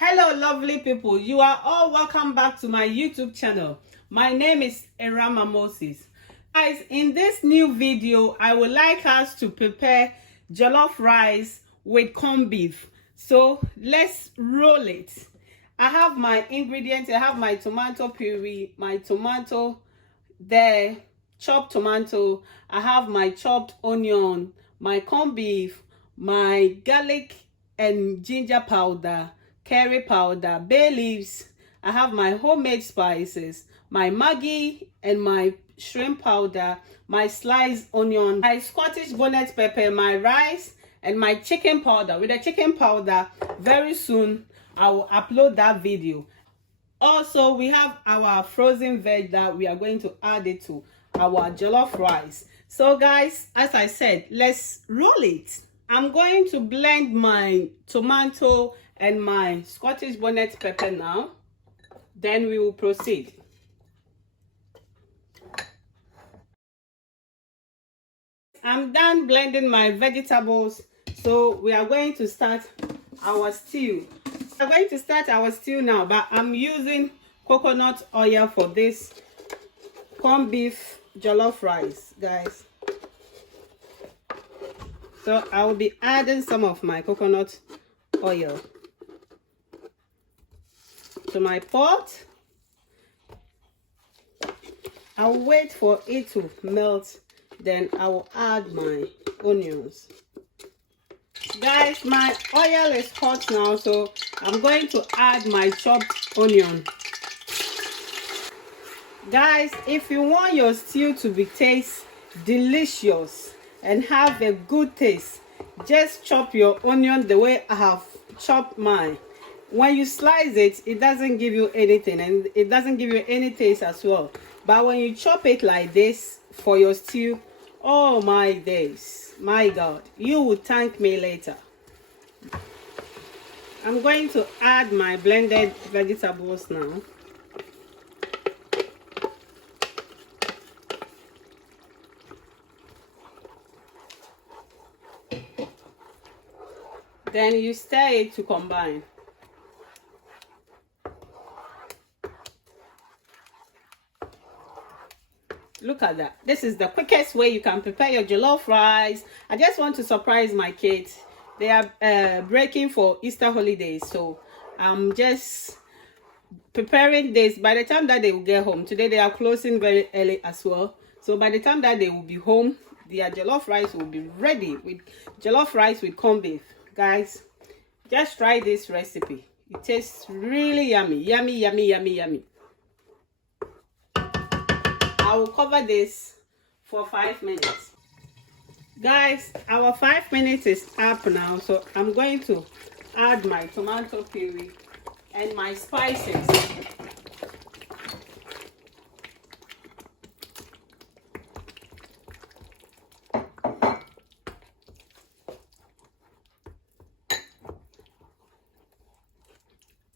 Hello lovely people, you are all welcome back to my YouTube channel. My name is Erama Moses. Guys, in this new video I would like us to prepare jollof rice with corned beef. So let's roll it. I have my ingredients. I have my tomato puree, my tomato there, chopped tomato. I have my chopped onion, my corned beef, my garlic and ginger powder, curry powder, bay leaves. I have my homemade spices, my Maggie and my shrimp powder, my sliced onion, my Scottish bonnet pepper, my rice, and my chicken powder. With the chicken powder, very soon I will upload that video. Also, we have our frozen veg that we are going to add it to our jollof rice. So guys, as I said, let's roll it. I'm going to blend my tomato and my Scottish bonnet pepper now. Then we will proceed. I'm done blending my vegetables. So we are going to start our stew. We're going to start our stew now, but I'm using coconut oil for this corned beef jollof rice, guys. So I will be adding some of my coconut oil to my pot. I'll wait for it to melt, then I will add my onions. Guys, my oil is hot now, so I'm going to add my chopped onion. Guys, if you want your stew to be taste delicious and have a good taste, just chop your onion the way I have chopped mine. When you slice it, it doesn't give you anything, and it doesn't give you any taste as well. But when you chop it like this for your stew, oh my days, my God, you will thank me later. I'm going to add my blended vegetables now. Then you stir it to combine. Look at that. This is the quickest way you can prepare your jollof rice. I just want to surprise my kids. They are breaking for Easter holidays, so I'm just preparing this. By the time that they will get home, today they are closing very early as well. So by the time that they will be home, their jollof rice will be ready with jollof rice with corned beef. Guys, just try this recipe. It tastes really yummy, yummy, yummy, yummy, yummy. I will cover this for 5 minutes. Guys, our 5 minutes is up now, so I'm going to add my tomato puree and my spices.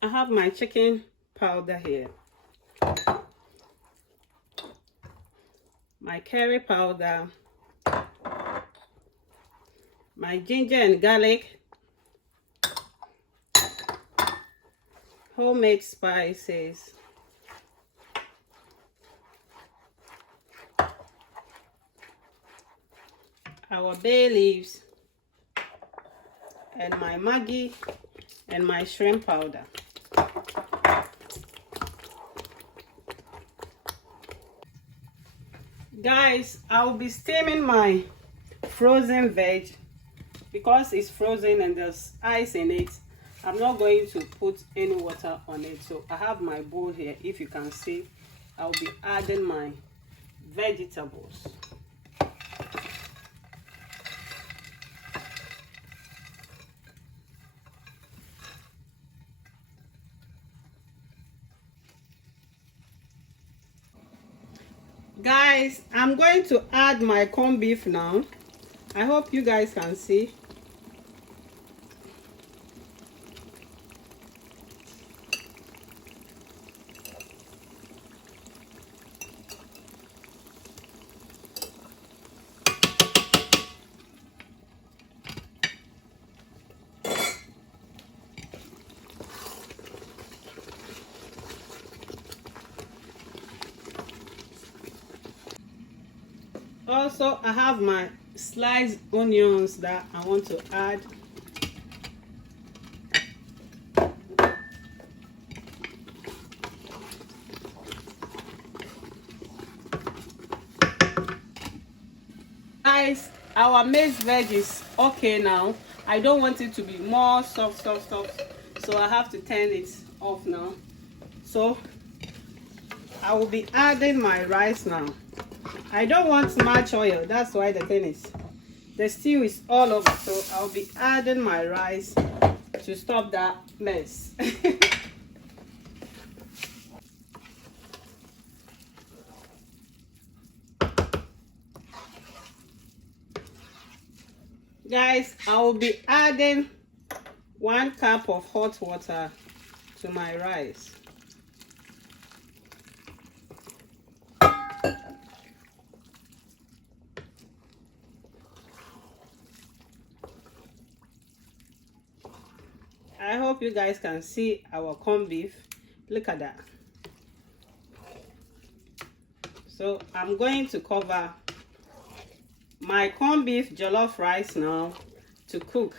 I have my chicken powder here, my curry powder, my ginger and garlic, homemade spices, our bay leaves, and my Maggie and my shrimp powder. Guys, I'll be steaming my frozen veg because it's frozen and there's ice in it. I'm not going to put any water on it. So I have my bowl here. If you can see, I'll be adding my vegetables. Guys, I'm going to add my corned beef now. I hope you guys can see. Also, I have my sliced onions that I want to add. Guys, our maize veg is okay now. I don't want it to be more soft, so I have to turn it off now. So I will be adding my rice now. I don't want much oil, that's why the thing is, the stew is all over, so I'll be adding my rice to stop that mess. Guys, I will be adding 1 cup of hot water to my rice. I hope you guys can see our corned beef. Look at that. So I'm going to cover my corned beef jollof rice now to cook.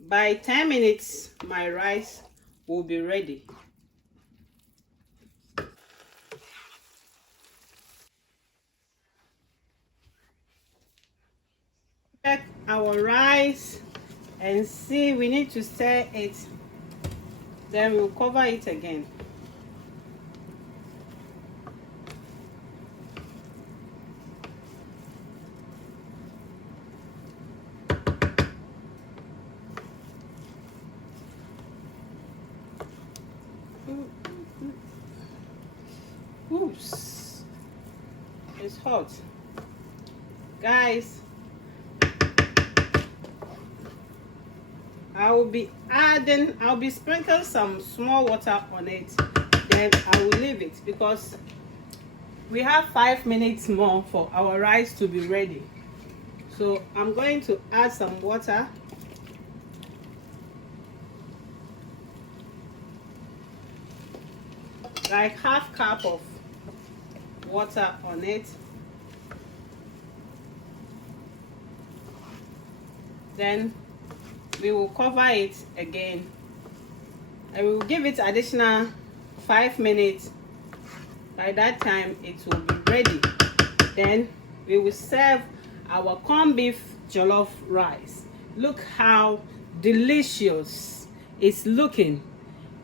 By 10 minutes, my rice will be ready. Check our rice and see, we need to stir it, then we'll cover it again. Oops, it's hot, guys. I'll be sprinkling some small water on it, then I will leave it because we have 5 minutes more for our rice to be ready. So I'm going to add some water. Like half cup of water on it. Then we will cover it again and we will give it additional 5 minutes. By that time it will be ready. Then we will serve our corned beef jollof rice. Look how delicious it's looking.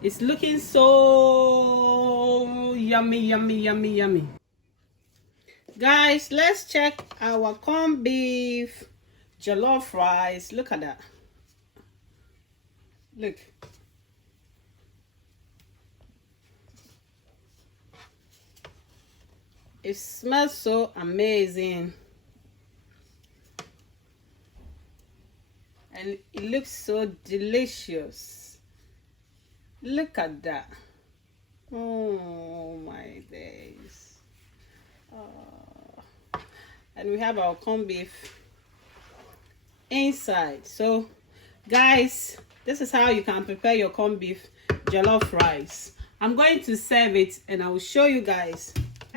It's looking so yummy. Guys, let's check our corned beef jollof rice. Look at that. Look. It smells so amazing. And it looks so delicious. Look at that. Oh my days. And we have our corned beef inside. So guys, this is how you can prepare your corned beef jollof rice. I'm going to serve it and I will show you guys.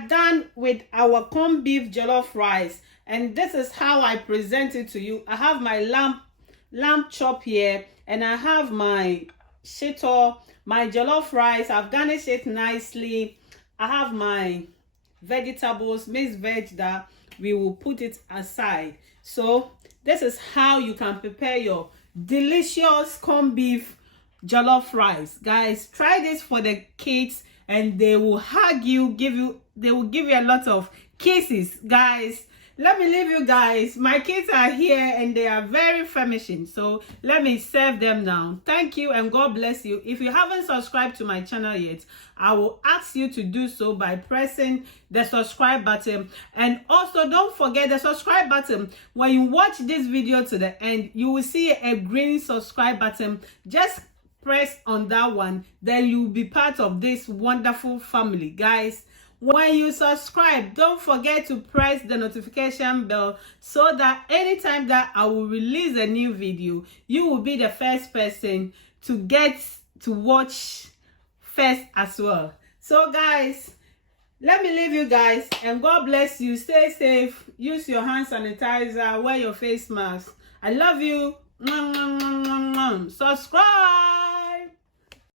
Done with our corned beef jollof rice, and this is how I present it to you. I have my lamb chop here, and I have my shito, my jollof rice. I've garnished it nicely. I have my vegetables, mixed veg, that we will put it aside. So this is how you can prepare your delicious corned beef jollof rice. Guys, try this for the kids and they will hug you, they will give you a lot of kisses. Guys, let me leave you guys. My kids are here and they are very famishing, so let me serve them now. Thank you and God bless you. If you haven't subscribed to my channel yet, I will ask you to do so by pressing the subscribe button. And also don't forget the subscribe button. When you watch this video to the end, you will see a green subscribe button. Just press on that one, then you'll be part of this wonderful family. Guys, when you subscribe, don't forget to press the notification bell so that anytime that I will release a new video, you will be the first person to get to watch first as well. So guys, Let me leave you guys, and God bless you. Stay safe. Use your hand sanitizer. Wear your face mask. I love you. Subscribe.